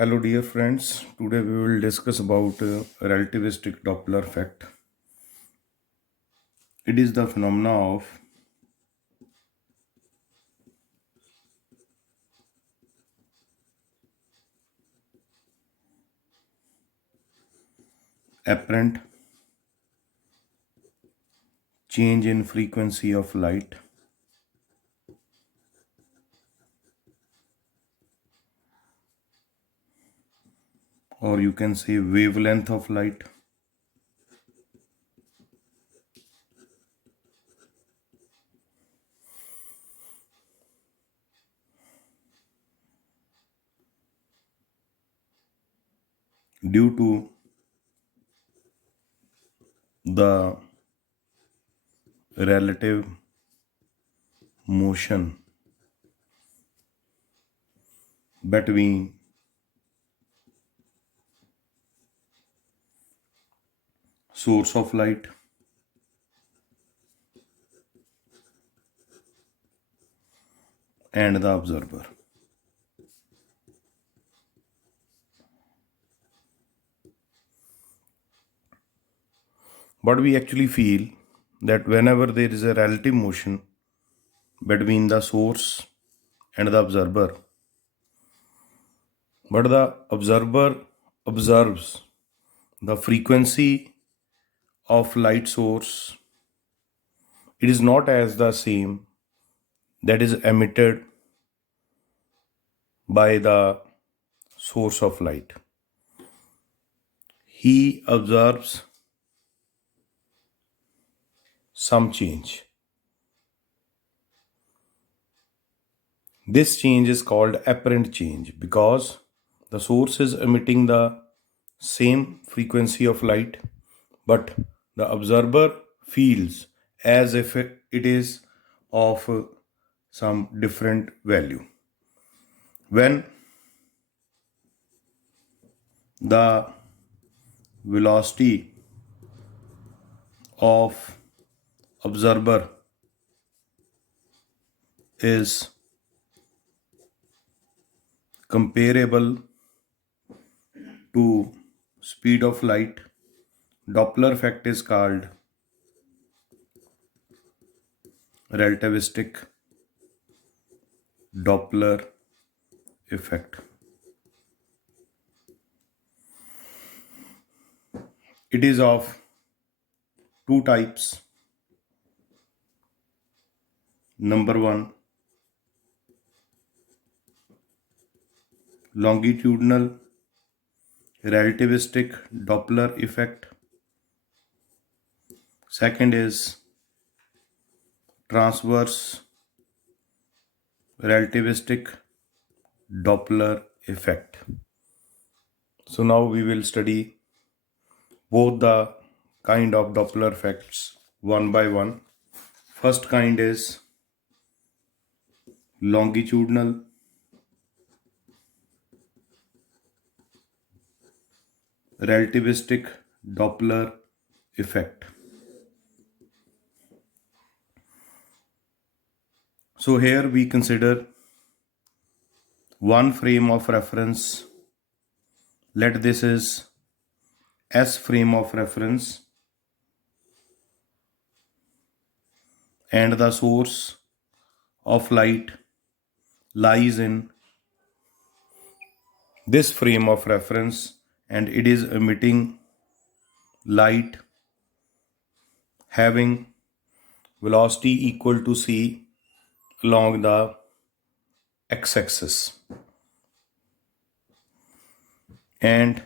Hello dear friends, today we will discuss about relativistic Doppler effect. It is the phenomena of apparent change in frequency of light or you can say wavelength of light due to the relative motion between source of light and the observer. But we actually feel that whenever there is a relative motion between the source and the observer, but the observer observes the frequency of light source, it is not as the same that is emitted by the source of light. He observes some change. This change is called apparent change because the source is emitting the same frequency of light, but the observer feels as if it is of some different value. When the velocity of observer is comparable to speed of light, Doppler effect is called relativistic Doppler effect. It is of two types. Number one, longitudinal relativistic Doppler effect. Second is transverse relativistic Doppler effect. So now we will study both the kind of Doppler effects one by one. First kind is longitudinal relativistic Doppler effect. So here we consider one frame of reference. Let this is S frame of reference and the source of light lies in this frame of reference and it is emitting light having velocity equal to c along the x-axis, and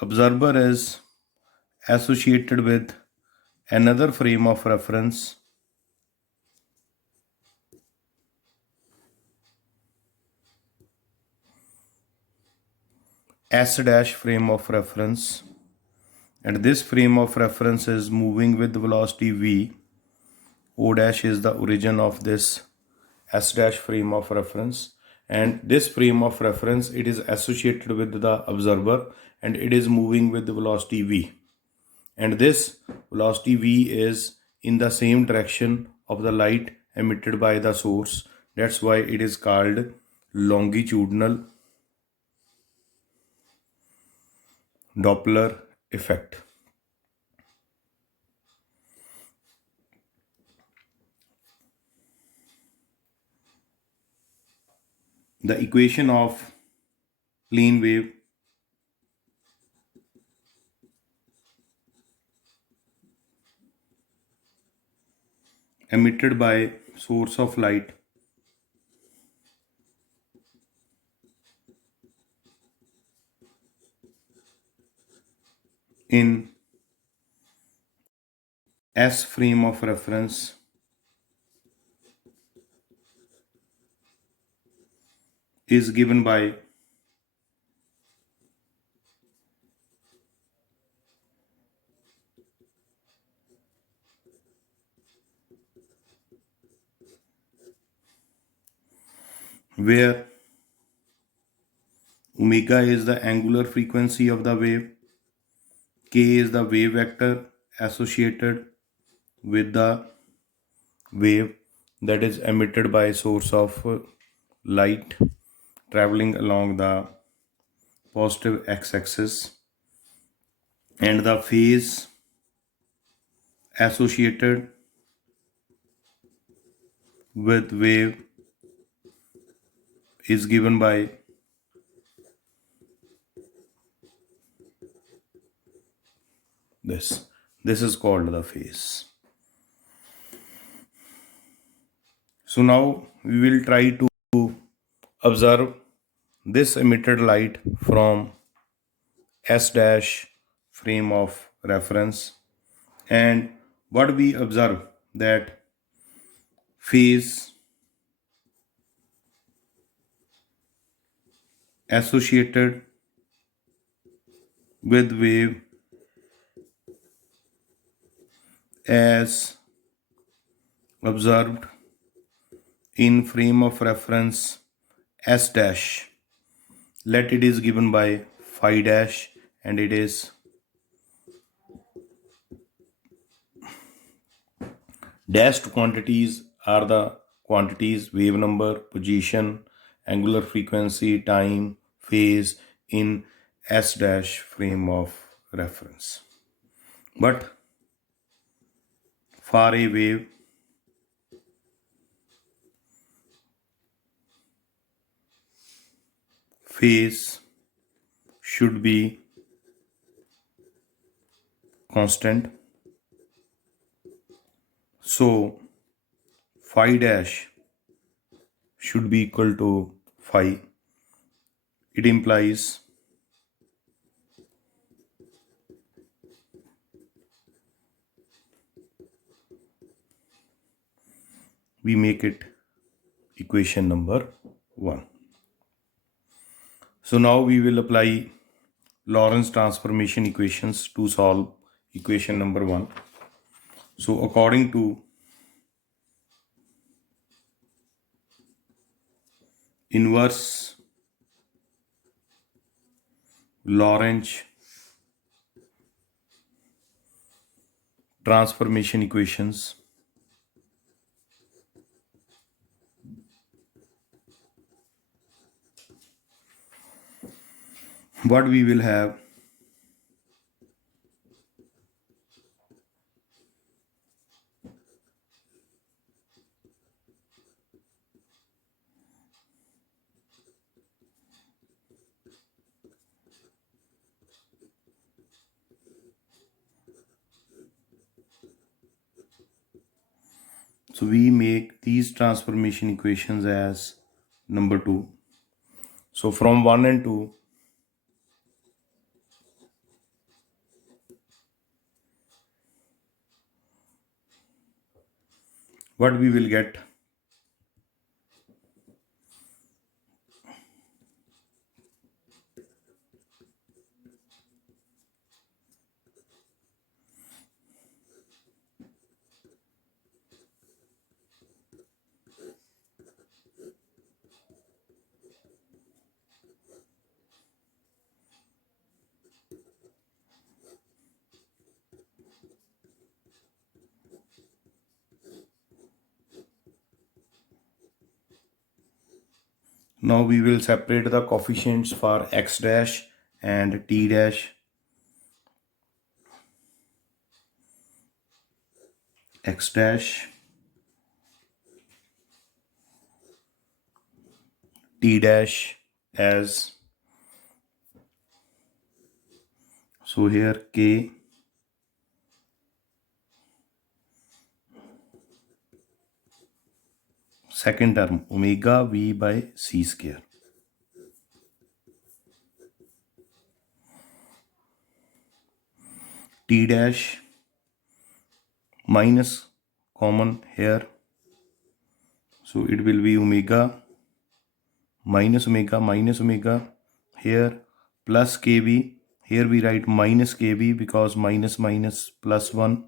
observer is associated with another frame of reference S dash frame of reference, and this frame of reference is moving with velocity v. O dash is the origin of this S dash frame of reference, and this frame of reference, it is associated with the observer and it is moving with the velocity v, and this velocity v is in the same direction of the light emitted by the source. That's why it is called longitudinal Doppler effect. The equation of plane wave emitted by source of light in S frame of reference is given by where omega is the angular frequency of the wave, k is the wave vector associated with the wave that is emitted by source of light traveling along the positive x-axis, and the phase associated with wave is given by this. This is called the phase. So now we will try to observe this emitted light from S dash frame of reference, and what we observe that phase associated with wave as observed in frame of reference S dash, let it is given by phi dash, and it is dashed quantities are the quantities wave number, position, angular frequency, time, phase in S dash frame of reference. But for a wave, phase should be constant. So phi dash should be equal to phi. It implies we make it equation number 1. So now we will apply Lorentz transformation equations to solve equation number 1. So according to inverse Lorentz transformation equations, what we will have, so we make these transformation equations as number 2. So from 1 and 2, what we will get, now we will separate the coefficients for x dash and t dash. x dash t dash as, so here k second term omega v by c square. T dash minus common here, so it will be omega minus omega here plus kb. Here we write minus kb because minus minus plus 1.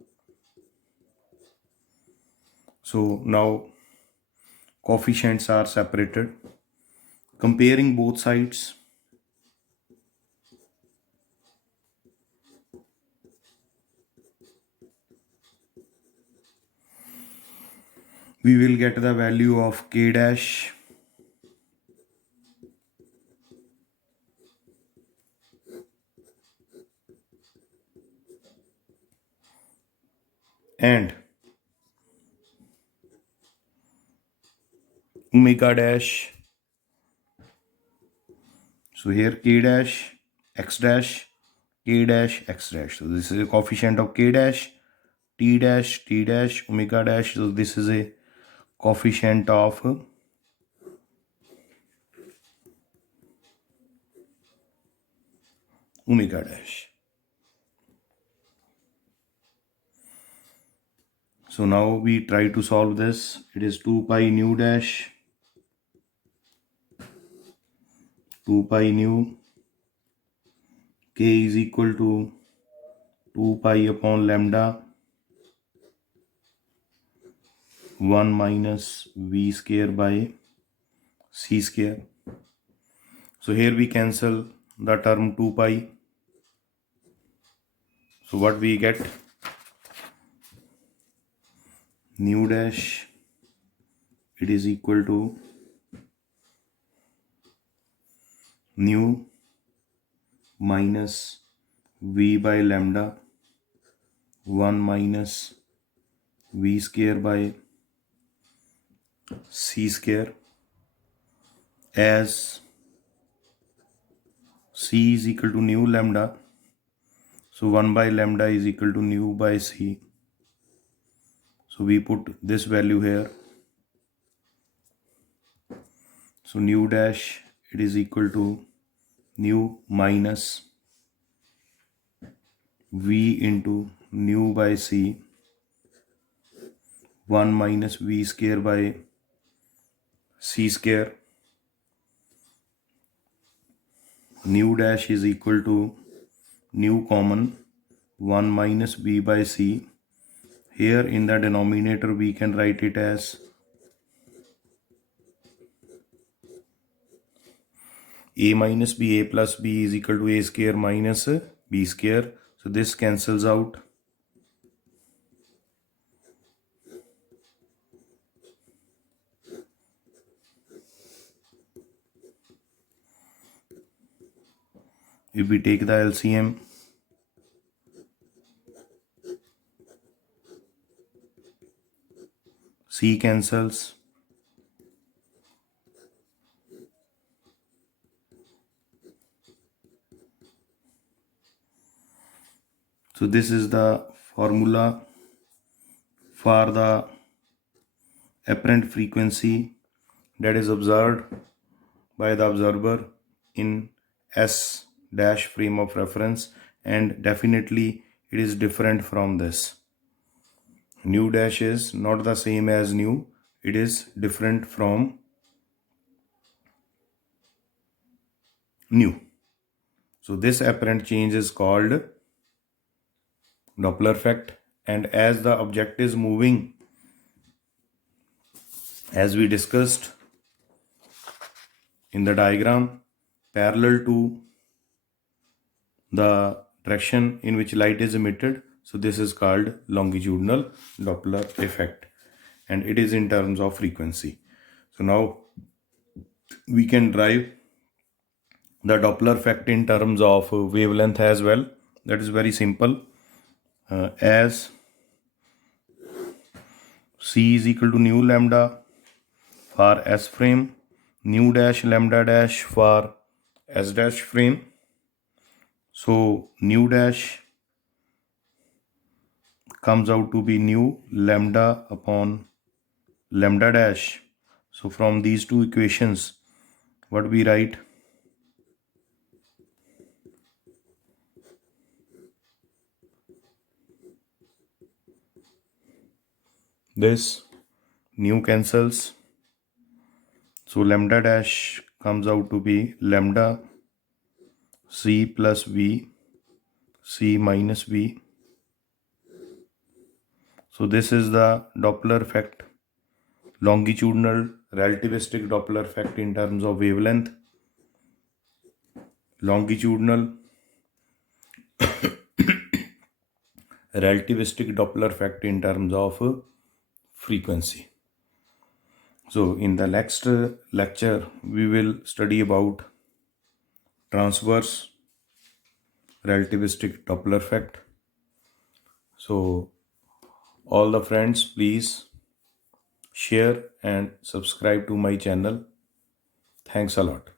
So now coefficients are separated. Comparing both sides, we will get the value of k dash and omega dash. So here k dash x dash k dash x dash. So this is a coefficient of k dash t dash omega dash. So this is a coefficient of omega dash. So now we try to solve this. It is 2 pi nu dash 2 pi nu k is equal to 2 pi upon lambda 1 minus v square by c square. So here we cancel the term 2 pi. So what we get? Nu dash, it is equal to nu minus v by lambda 1 minus v square by c square, as c is equal to nu lambda, so 1 by lambda is equal to nu by c. So we put this value here. So nu dash, it is equal to nu minus v into nu by c 1 minus v square by c square. Nu dash is equal to nu common 1 minus v by c. Here in the denominator we can write it as a minus b, a plus b is equal to a square minus b square. So this cancels out. If we take the LCM, c cancels. So this is the formula for the apparent frequency that is observed by the observer in S dash frame of reference, and definitely it is different from this. Nu dash is not the same as nu, it is different from nu. So this apparent change is called Doppler effect, and as the object is moving, as we discussed in the diagram, parallel to the direction in which light is emitted, so this is called longitudinal Doppler effect, and it is in terms of frequency. So now we can derive the Doppler effect in terms of wavelength as well. That is very simple. As C is equal to nu lambda for S frame, nu dash lambda dash for S dash frame. So nu dash comes out to be nu lambda upon lambda dash. So from these two equations, what we write? This nu cancels. So lambda dash comes out to be lambda C plus V, C minus V. So this is the Doppler effect, longitudinal relativistic Doppler effect in terms of wavelength, longitudinal relativistic Doppler effect in terms of frequency. So in the next lecture, we will study about transverse relativistic Doppler effect. So all the friends, please share and subscribe to my channel. Thanks a lot.